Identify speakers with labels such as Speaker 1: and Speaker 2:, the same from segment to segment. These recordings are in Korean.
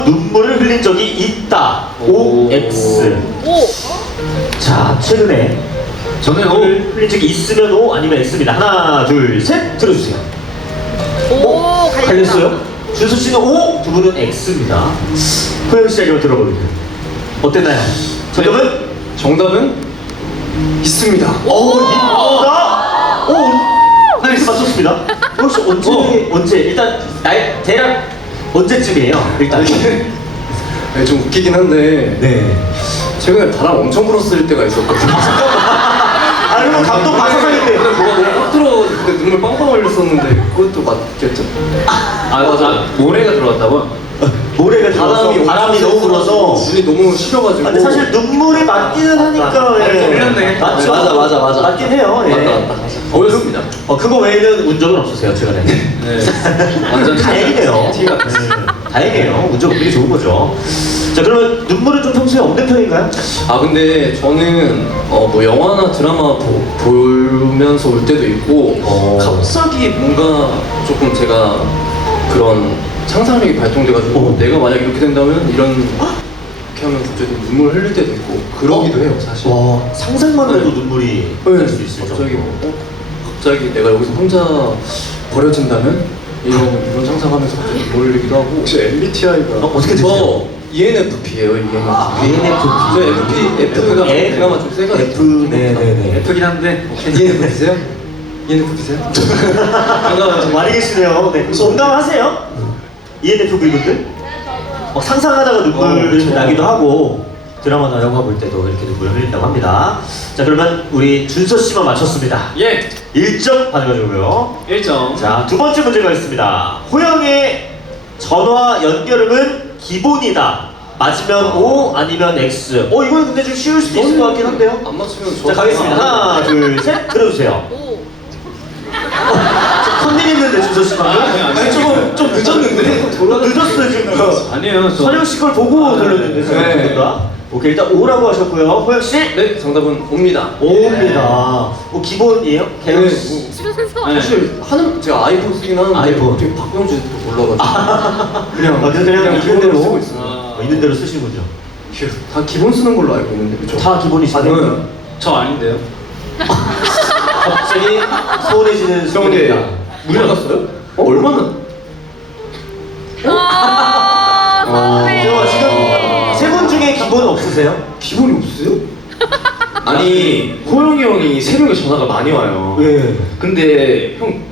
Speaker 1: 눈물을 흘린 적이 있다. OX. 자, 최근에
Speaker 2: 저는
Speaker 1: 눈물을 흘린 적이 있으면 O 아니면 X입니다. 하나, 둘, 셋 들어주세요.
Speaker 3: 오,
Speaker 1: 갈렸어요? 준수 씨는 O, 두 분은 X입니다. 호영 씨 이야기 들어볼게요. 어땠나요? 정답은?
Speaker 2: 정답은 있습니다.
Speaker 1: 오, 있다. 오, 나이스 맞췄습니다. 혹시 언제 일단 대략 언제쯤이에요? 일단.
Speaker 2: 네, 좀 웃기긴 한데
Speaker 1: 네.
Speaker 2: 최근에 바람 엄청 불었을 때가 있었거든요.
Speaker 1: 아, 그러면 감독 과사상인데.
Speaker 2: 근데 뭐가 너무 확 들어가지고 그때 눈물 빵빵 흘렸었는데 그것도 맞겠죠?
Speaker 4: 맞아. 모래가 들어왔다고?
Speaker 1: 모래가 들어와서 바람이 너무 불어서.
Speaker 2: 눈이 너무 시려가지고.
Speaker 1: 근데 사실 눈물이 맞기는 하니까.
Speaker 4: 흘렸네.
Speaker 1: 맞죠?
Speaker 2: 맞아.
Speaker 1: 맞긴 해요. 예.
Speaker 2: 맞다. 보였습니다.
Speaker 1: 그거 외에는 운 적은 없었어요, 최근에.
Speaker 4: 네. 완전
Speaker 1: 다행이네요.
Speaker 4: 티가
Speaker 1: 네, 다행이에요. 운 적 없는 게 좋은 거죠. 자, 그러면 눈물은 좀 평소에 없는 편인가요?
Speaker 2: 아 근데 저는 뭐 영화나 드라마 보면서 울 때도 있고 갑자기 뭔가 조금 제가 그런 상상력이 발동돼가지고 내가 만약 이렇게 된다면 이렇게 하면 갑자기 눈물 흘릴 때도 있고 그러기도 해요 사실.
Speaker 1: 와, 상상만 해도
Speaker 2: 네.
Speaker 1: 눈물이 날 수 있을
Speaker 2: 갑자기
Speaker 1: 정도.
Speaker 2: 갑자기 내가 여기서 혼자 버려진다면 이런 상상하면서 갑자기 눈물 흘리기도 하고.
Speaker 5: 혹시 MBTI가
Speaker 1: 어떻게
Speaker 2: 저
Speaker 1: 되세요?
Speaker 2: ENFP예요. ENFP.
Speaker 1: ENFP.
Speaker 2: F가 그나마 좀 세가
Speaker 1: F, 네네네.
Speaker 4: 예쁘긴 한데
Speaker 2: ENFP세요? ENFP세요?
Speaker 1: 많이 계시네요. 네. 공감하세요? ENFP 분들? 상상하다가 눈물이 나기도 하고 드라마나 영화 볼 때도 이렇게 눈물을 흘린다고 합니다. 자, 그러면 우리 준서 씨만 맞췄습니다.
Speaker 4: 예
Speaker 1: 1점 받아가지고요.
Speaker 4: 1점.
Speaker 1: 자, 두 번째 문제가 있습니다. 호영의 전화 연결음은 기본이다. 맞으면 O 아니면 X. 이건 근데 좀 쉬울 수도 있을 것 같긴 한데요.
Speaker 2: 안 맞추면
Speaker 1: 자, 가겠습니다. 하나, 둘, 셋. 들어주세요. 컨닝 했는데 준서 씨 방금?
Speaker 4: 아니,
Speaker 1: 좀 늦었는데? 늦었어요 지금.
Speaker 4: 아니에요.
Speaker 1: 선영 씨 걸 보고 돌렸는데
Speaker 2: 네.
Speaker 1: 생각보다. 오케이, 일단 O라고 하셨고요. 호영 씨?
Speaker 2: 네, 정답은 옵니다.
Speaker 1: O입니다. 기본이에요? 개연
Speaker 2: 네,
Speaker 1: 씨?
Speaker 4: 아니,
Speaker 2: 사실 제가 아이폰 쓰긴 하는데
Speaker 1: 아이폰.
Speaker 2: 어떻게 박병준 몰라가지고
Speaker 1: 그냥 있는
Speaker 2: 기본으로 쓰고
Speaker 1: 대로
Speaker 2: 있어요.
Speaker 1: 있는 대로 쓰시군요.
Speaker 2: 다 기본 쓰는 걸로 알고 있는데 그죠?
Speaker 1: 다 기본이시네요.
Speaker 4: 저 아닌데요.
Speaker 1: 갑자기 소원해지는
Speaker 2: 형님
Speaker 1: 순간입니다.
Speaker 2: 물려갔어요? 얼마나?
Speaker 1: 그럼 지금 세 분 중에 기본 없으세요?
Speaker 2: 기본이 없어요?
Speaker 5: 아니 호영이 형이 새벽에 전화가 많이 와요.
Speaker 1: 예.
Speaker 5: 근데 형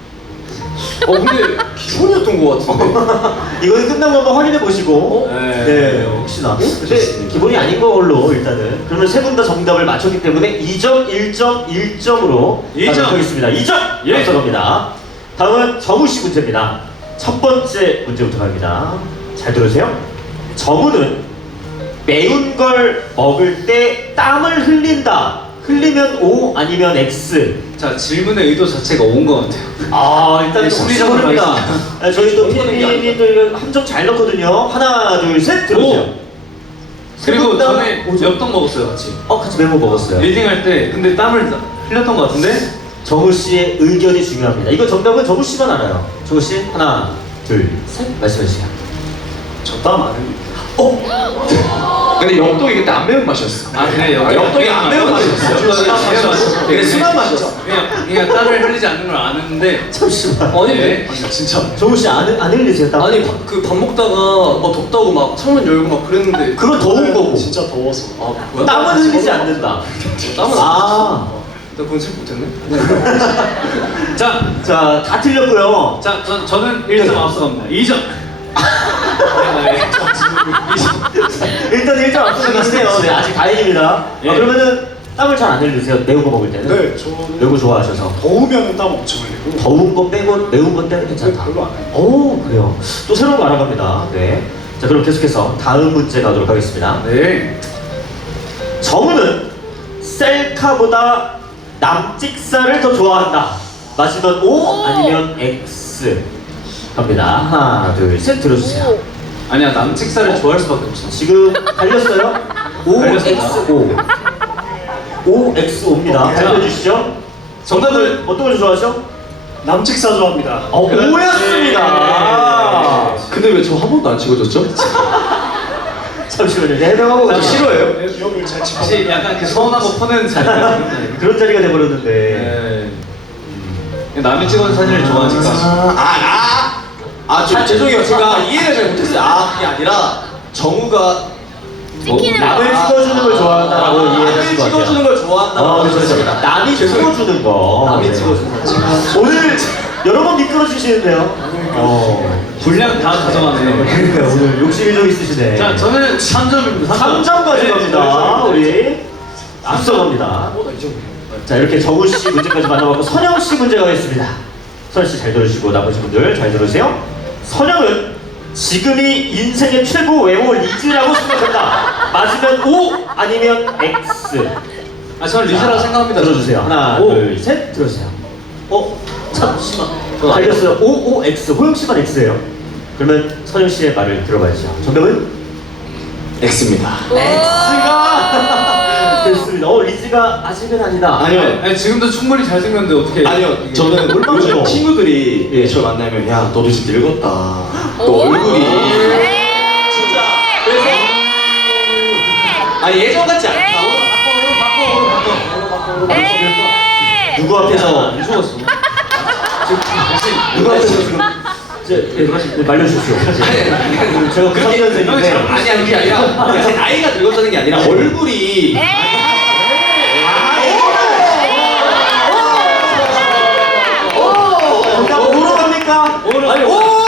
Speaker 2: 근데 기본이었던 것 같은데.
Speaker 1: 이거는 끝나고 한번 확인해 보시고.
Speaker 4: 네.
Speaker 1: 네, 혹시나. 근데 기본이 아닌 걸로 일단은. 그러면 세 분 다 정답을 맞췄기 때문에 2점, 1점, 1점으로
Speaker 4: 2점.
Speaker 1: 하겠습니다. 2점!
Speaker 4: 예.
Speaker 1: 앞서갑니다. 다음은 정우 씨 문제입니다. 첫 번째 문제부터 갑니다. 잘 들으세요. 정우는 매운 걸 먹을 때 땀을 흘린다. 흘리면 O 아니면 X.
Speaker 4: 자, 질문의 의도 자체가 온 것 같아요.
Speaker 1: 일단
Speaker 4: 네,
Speaker 1: 심리적으로
Speaker 4: 심리적으로
Speaker 1: 합니다. 저희 또 PD님들 함정 잘 넣거든요. 하나, 둘, 셋 들어주세요.
Speaker 4: 그리고
Speaker 1: 땀
Speaker 4: 전에
Speaker 1: 오죠?
Speaker 4: 엽떡 먹었어요, 같이.
Speaker 1: 같이 메모 먹었어요.
Speaker 4: 빌딩 할 때 근데 땀을 흘렸던 것 같은데.
Speaker 1: 정우 씨의 의견이 중요합니다. 이거 정답은 정우 씨만 알아요. 정우 씨 하나, 둘, 셋 말씀해 주세요.
Speaker 5: 저땀 안 흘립니다. 근데 엽떡이 그때 안 매운 맛이었어.
Speaker 4: 아, 그래요?
Speaker 5: 엽떡이 안 매운 맛이었어. 되게 순한 맛이었어.
Speaker 4: 그냥 땀을 흘리지 않는 걸 아는데.
Speaker 1: 잠시만.
Speaker 2: 아닌데?
Speaker 5: 진짜.
Speaker 1: 정우 씨 안 흘리세요? 땀?
Speaker 2: 아니 그 밥 먹다가 덥다고 막 창문 열고 막 그랬는데
Speaker 1: 그건 더운 거고.
Speaker 5: 진짜 더워서.
Speaker 2: 뭐야?
Speaker 1: 땀은 흘리지 않는다.
Speaker 2: 땀은
Speaker 1: 아.
Speaker 2: 나 그건 잘 못했네.
Speaker 4: 자,
Speaker 1: 다 틀렸고요.
Speaker 4: 저는 1점 앞서갑니다. 2점.
Speaker 1: 일단 1점 앞서가긴 해요. 네, 아직 다행입니다.
Speaker 4: 예.
Speaker 1: 그러면은 땀을 잘 안 흘리세요? 매운 거 먹을 때는?
Speaker 5: 네, 저는
Speaker 1: 매운 거 좋아하셔서.
Speaker 5: 더우면 땀 엄청 흘리고.
Speaker 1: 더운 거 빼고 매운 거 때는 괜찮다.
Speaker 5: 별로 안 해요.
Speaker 1: 오, 그래요. 또 새로운 거 알아갑니다. 네. 자, 그럼 계속해서 다음 문제 가도록 하겠습니다.
Speaker 4: 네.
Speaker 1: 정우는 셀카보다 남찍사를 더 좋아한다. 맞으면 O 아니면 X 갑니다. 하나, 둘, 셋 들어주세요.
Speaker 4: 아니야, 남측사를 좋아할 수밖에 없어.
Speaker 1: 지금 갈렸어요? O, X, O. O, X, O입니다.
Speaker 4: 자,
Speaker 1: 발표해 주시죠. 정답은 어떤 걸 좋아하죠?
Speaker 5: 남측사 좋아합니다.
Speaker 1: O였습니다.
Speaker 5: 근데 왜 저 한 번도 안 찍어줬죠?
Speaker 1: 잠시만요. 해명하고
Speaker 5: 나
Speaker 1: 가죠.
Speaker 5: 싫어요.
Speaker 4: 사실 약간 그 서운한 거 퍼내는 자리.
Speaker 1: 그런 자리가 돼버렸는데.
Speaker 4: 네. 남이 찍은 사진을 좋아하니까.
Speaker 5: 죄송해요. 제가 이해를 잘 못했어요. 그게 아니라 정우가
Speaker 3: 찍히는
Speaker 1: 남을
Speaker 3: 거.
Speaker 1: 찍어주는 걸 좋아한다라고 이해하신 것 같아요.
Speaker 5: 찍어주는 걸 좋아한다고
Speaker 1: 그렇죠. 남이 찍어주는 거.
Speaker 5: 남이
Speaker 1: 네.
Speaker 5: 찍어주는 거.
Speaker 1: 오늘 여러 번 미끄러 주시는데요.
Speaker 4: 분량 다 가져가네.
Speaker 1: 그러니까 오늘 욕심이 좀 있으시네.
Speaker 4: 자, 저는 3점입니다.
Speaker 1: 3점 가져갑니다. 우리 앞서갑니다. 자, 이렇게 정우 씨 문제까지 만나봤고 선영 씨 문제가 있습니다. 선영 씨 잘 들으시고 나머지 분들 잘 들으세요. 선영은 지금이 인생의 최고 외모 리즈라고 생각한다. 맞으면 O 아니면 X.
Speaker 4: 저는 리즈라고 생각합니다.
Speaker 1: 들어주세요. 하나,
Speaker 4: 오.
Speaker 1: 둘, 셋 들어주세요. 잠시만. 달렸어요. O, O, X. 호영 씨만 X예요. 그러면 선영 씨의 말을 들어봐야죠. 정답은?
Speaker 5: X입니다.
Speaker 1: X가 됐습니다. 리즈가 아직은 아니다.
Speaker 5: 아니요.
Speaker 4: 지금도 충분히 잘생겼는데 어떻게?
Speaker 5: 아니요, 저는
Speaker 1: 얼마나
Speaker 5: 요즘
Speaker 1: 좋아.
Speaker 5: 친구들이 저 만나면 야, 너도 진짜 늙었다. 너 얼굴이 진짜 그래서 아니 예전 같지 않다.
Speaker 1: 누구 앞에서
Speaker 4: 무서웠어.
Speaker 1: 누구 앞에서 지금 말려주십시오. 제가 93년생인데
Speaker 5: 아니 그게 아니라 제 나이가 늙었다는 게 아니라 얼굴이
Speaker 1: 정답 오로 갑니까?
Speaker 5: 아니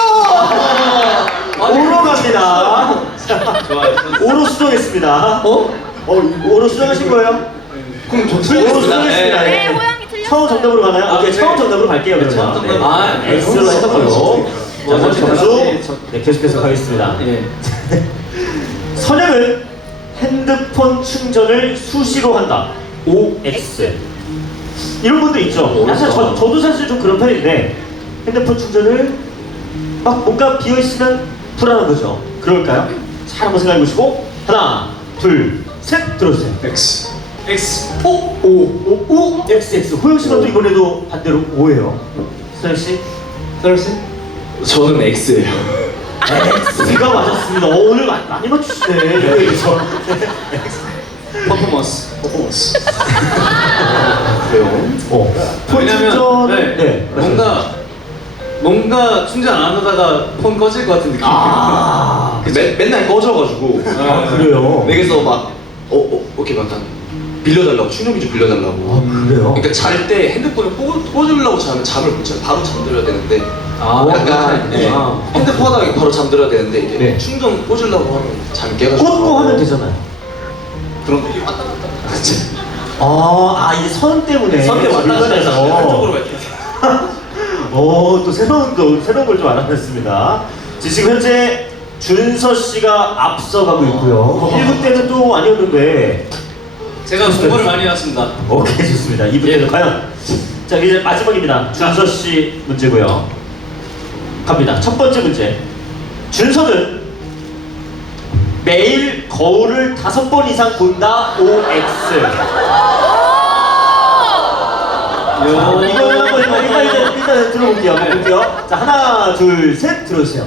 Speaker 1: 오로 갑니다.
Speaker 4: 좋아요.
Speaker 1: 오로 수정했습니다. 오로 수정하신 거예요?
Speaker 5: 그럼 저
Speaker 1: 오로
Speaker 5: 틀렸습니다.
Speaker 1: 수정했습니다.
Speaker 3: 네,
Speaker 1: 예.
Speaker 3: 호영이 틀렸어요.
Speaker 1: 처음 정답으로 가나요? 오케이,
Speaker 4: 네.
Speaker 1: 처음 정답으로 갈게요. 그러면.
Speaker 4: 처음 정답.
Speaker 1: 네. X로 했었고요. 자, 선수 점수 계속해서 가겠습니다.
Speaker 4: 예.
Speaker 1: 선영은 핸드폰 충전을 수시로 한다. OX. 이런 분들 있죠. 사실 저도 사실 좀 그런 편인데 핸드폰 충전을 막 뭔가 비어 있으면 불안한 거죠. 그럴까요? 잘 한번 생각해 보시고 하나, 둘, 셋 들어주세요.
Speaker 5: X.
Speaker 1: O, X. 호영 씨가 또 이번에도 반대로 O예요. 선영 씨?
Speaker 5: 저는 X예요.
Speaker 1: X가 맞았습니다. 오늘 많이 맞추시네. 여기서.
Speaker 4: 퍼포먼스.
Speaker 5: 그래요?
Speaker 4: 왜냐면
Speaker 1: 충전은- 네,
Speaker 4: 뭔가 충전 안 하다가 폰 꺼질 것 같은 느낌.
Speaker 5: 맨날 꺼져가지고
Speaker 1: 그래요?
Speaker 5: 내게서 막 이렇게 약간 빌려달라고 충전기 좀 빌려달라고.
Speaker 1: 그래요?
Speaker 5: 그러니까 잘 때 핸드폰을 꽂으려고 자면 잠을 못 자요. 바로 잠들어야 되는데 약간 핸드폰 하다가 바로 잠들어야 되는데 이게
Speaker 1: 네.
Speaker 5: 충전 꽂으려고 하면 잠이 깨가지고
Speaker 1: 꽂고 하면 되잖아요.
Speaker 5: 그런 게 왔다 갔다
Speaker 1: 이게 선 때문에.
Speaker 5: 선 때문에 왔다 갔다 해서
Speaker 1: 불편해서.
Speaker 5: 한쪽으로 갈게.
Speaker 1: 또 새로운 걸 좀 알아냈습니다. 지금 현재 준서 씨가 앞서가고 있고요. 1부 때는 또 아니었는데.
Speaker 4: 제가 공부를 많이 해왔습니다.
Speaker 1: 오케이, 좋습니다. 2부 때는 과연. 자, 이제 마지막입니다. 준서 씨 문제고요. 갑니다. 첫 번째 문제. 준서는 매일 거울을 5번 이상 본다. OX. 이거 한번 일단 들어볼게요. 볼게요. 자, 하나, 둘, 셋 들어주세요.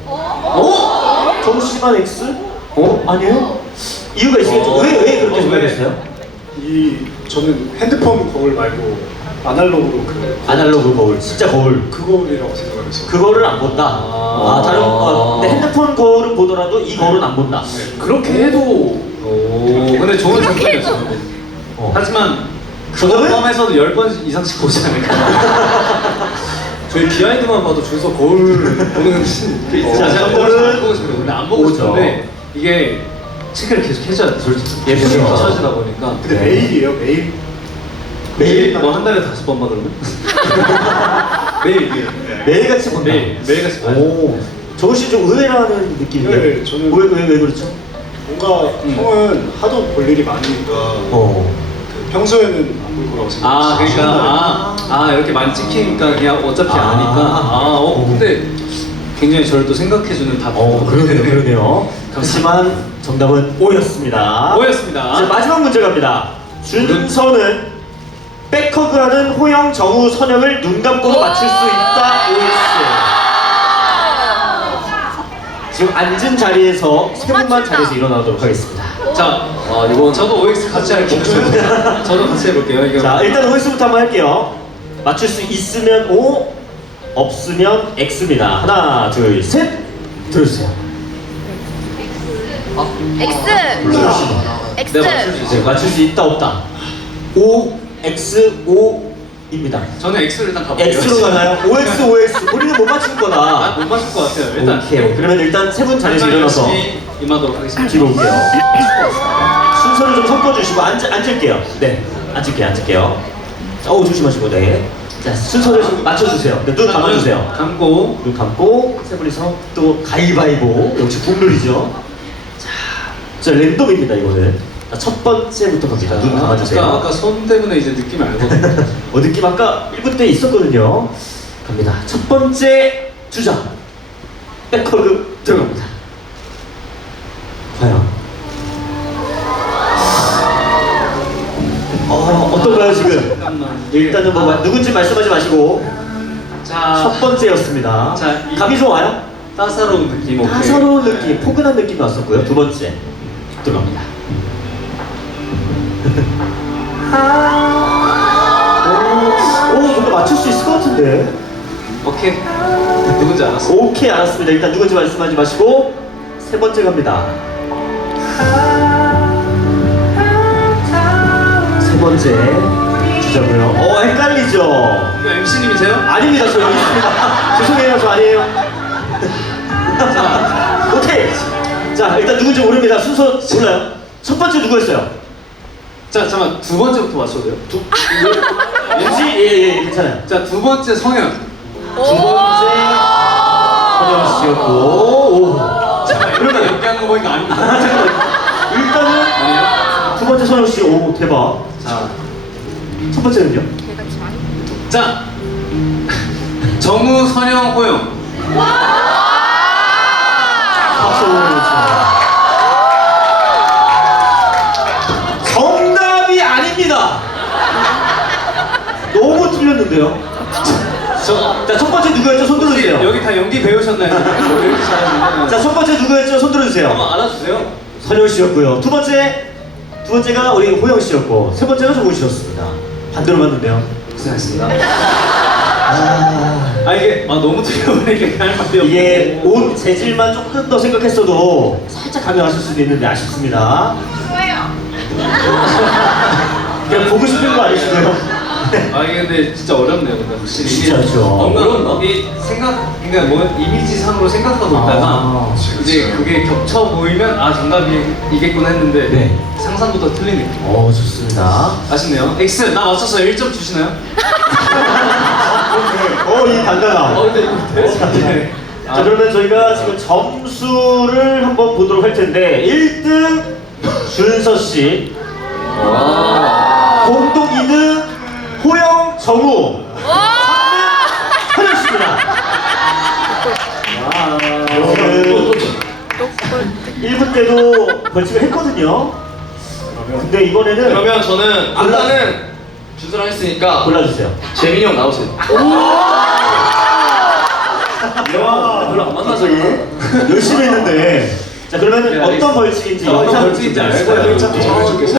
Speaker 1: 정우 씨만 X? 아니에요? 이유가 있으겠죠? 왜 그렇게 생각했어요?
Speaker 6: 저는 핸드폰 거울 말고 아날로그로
Speaker 1: 아날로그 거울, 진짜 거울.
Speaker 6: 그 거울이라고 생각해서
Speaker 1: 그거를 안 본다. 다른 근데 핸드폰 거울은 보더라도 이 거울은 안 본다.
Speaker 4: 그렇게 해도 근데 좋은 장점이었어. 하지만 그거
Speaker 1: 정답은?
Speaker 4: 포함해서도 10번 이상씩 보지 않을까. 저희 비하인드만 봐도 준서 거울 보는
Speaker 1: 자,
Speaker 4: 제가
Speaker 1: 정답은?
Speaker 4: 거울 안 보고 싶어요. 근데 안 보고
Speaker 1: 오죠.
Speaker 4: 싶은데 이게 체크를 계속 해줘야 돼. 솔직히
Speaker 1: 그렇죠.
Speaker 4: 쳐지다 보니까.
Speaker 6: 근데 매일이에요 매일
Speaker 1: 매일
Speaker 4: 뭐 한 달에 5번 봐 그러면? 매일
Speaker 1: 매일같이 본다.
Speaker 4: 매일같이 봐요.
Speaker 1: 오, 정우 씨 좀 의외라는 느낌인데.
Speaker 6: 네, 저는-
Speaker 1: 왜 그렇죠?
Speaker 6: 뭔가 형은 하도 볼 일이 많으니까 그 평소에는 안 볼 거라고 생각해요.
Speaker 4: 그러니까 이렇게 많이 찍히니까 그냥 어차피 아니까. 근데 굉장히 저를 또 생각해주는 답.
Speaker 1: 그러네요. 하지만 정답은 O였습니다.
Speaker 4: 오였습니다.
Speaker 1: 이제 마지막 문제 갑니다. 준서는 백허그하는 호영, 정우, 선영을 눈 감고도 맞출 수 있다. OX. 지금 앉은 자리에서 세 분만
Speaker 3: 맞춘다.
Speaker 1: 자리에서 일어나도록 하겠습니다.
Speaker 4: 자,
Speaker 2: 이건
Speaker 4: 저도 OX 같이 할게요. 저도 같이 해볼게요. 이거.
Speaker 1: 자, 일단 OX부터 한번 할게요. 맞출 수 있으면 O, 없으면 X입니다. 하나, 둘, 셋. 들어주세요.
Speaker 3: X. X.
Speaker 4: 내가 맞출 수 있어요.
Speaker 1: 맞출 수 있다, 없다. O, X, O입니다.
Speaker 4: 저는 X를 일단 가볼게요.
Speaker 1: X로 가나요? OX, OX. 본인은 못 맞출 거다.
Speaker 4: 못 맞출 것 같아요. 일단
Speaker 1: 오케이. 그러면 일단 세 분 자리에서 일어나서
Speaker 4: 열심히 임하도록 하겠습니다.
Speaker 1: 뒤로 올게요. 순서를 좀 섞어주시고 앉을게요. 네, 앉을게요. 조심하시고, 네. 자, 순서를 좀 맞춰주세요. 네, 눈 감아주세요.
Speaker 4: 감고
Speaker 1: 눈 감고 세 분이서 또 가위바위보. 역시 국룰이죠. 자, 저 랜덤입니다, 이거는. 자, 첫 번째부터 갑니다. 눈 감아주세요.
Speaker 4: 아까 손 때문에 이제 느낌이 알거든요.
Speaker 1: 느낌 아까 1분 때 있었거든요. 갑니다. 첫 번째 주자. 백허그 들어갑니다. 과연 어떤가요 지금?
Speaker 4: 잠깐만.
Speaker 1: 일단은 뭐 누군지 말씀하지 마시고
Speaker 4: 자,
Speaker 1: 첫 번째였습니다.
Speaker 4: 자,
Speaker 1: 감이 좋아요?
Speaker 4: 따사로운 느낌. 오케이.
Speaker 1: 따사로운 느낌, 포근한 느낌이 왔었고요. 두 번째 들어갑니다. 뭔가 맞출 수 있을 것 같은데.
Speaker 4: 오케이. 누군지 알았어.
Speaker 1: 오케이, 알았습니다. 일단 누군지 말씀하지 마시고 세 번째 갑니다. 세 번째 주자고요. 헷갈리죠?
Speaker 4: 이거 MC님이세요?
Speaker 1: 아닙니다. 저 여기 있습니다. 죄송해요. 저 아니에요. 자, 오케이. 자, 일단 누군지 모릅니다. 순서 몰라요. 첫 번째 누구였어요?
Speaker 4: 자, 잠깐 두 번째부터 맞춰도 돼요?
Speaker 1: MC? 예, 괜찮아요.
Speaker 4: 자, 두 번째 성현.
Speaker 1: 두 번째 허정 씨였고. 오.
Speaker 4: 그러면 연기한 거 보니까 아닙니다.
Speaker 1: 일단은
Speaker 4: 아니에요?
Speaker 1: 두 번째 선영 씨. 오, 대박.
Speaker 4: 자,
Speaker 1: 첫 번째는요?
Speaker 4: 자, 정우, 선영, 호영.
Speaker 1: 박수 보내주세요. 정답이 아닙니다. 너무 틀렸는데요. 자, 첫 번째 누구였죠? 손 들어주세요.
Speaker 4: 여기 다 연기 배우셨나요? 왜 이렇게 잘하시나요?
Speaker 1: 자, 첫 번째 누구였죠? 손 들어주세요.
Speaker 4: 한번 알아주세요.
Speaker 1: 선영 씨였고요. 두 번째가 우리 호영 씨였고, 세 번째가 정우 씨였습니다. 반대로 봤는데요.
Speaker 4: 고생하셨습니다. 이게 너무 틀려버리니까 할 말이 없고.
Speaker 1: 이게 옷 재질만 조금 더 생각했어도 살짝 감이 왔을 수도 있는데 아쉽습니다. 그냥 보고 싶은 거 아니시고요?
Speaker 4: 이게 근데 진짜 어렵네요. 근데 확실히
Speaker 1: 진짜죠.
Speaker 4: 뭔가 이 그러니까 뭐 이미지상으로 생각하고 있다가 이제 그게 겹쳐 보이면 정답이겠구나 했는데
Speaker 1: 네.
Speaker 4: 상상보다 틀린 느낌.
Speaker 1: 좋습니다.
Speaker 4: 아쉽네요. X 나 맞췄어요. 1점 주시나요?
Speaker 1: 이 단단함.
Speaker 4: 근데 이거 되게
Speaker 1: 자, 그러면 저희가 지금 점수를 한번 보도록 할 텐데 1등 준서 씨, 공동 2등 호영, 정우, 3등 현영 씨입니다. 여러분 1분 때도 벌칙을 했거든요. 근데 이번에는
Speaker 5: 그러면 저는 일단은 준수를 했으니까
Speaker 1: 골라주세요.
Speaker 5: 재민이 형 나오세요.
Speaker 1: 별로 안 만나서 열심히 했는데. 자, 그러면은 어떤 벌칙인지
Speaker 4: 어떤 벌칙인지 알고요.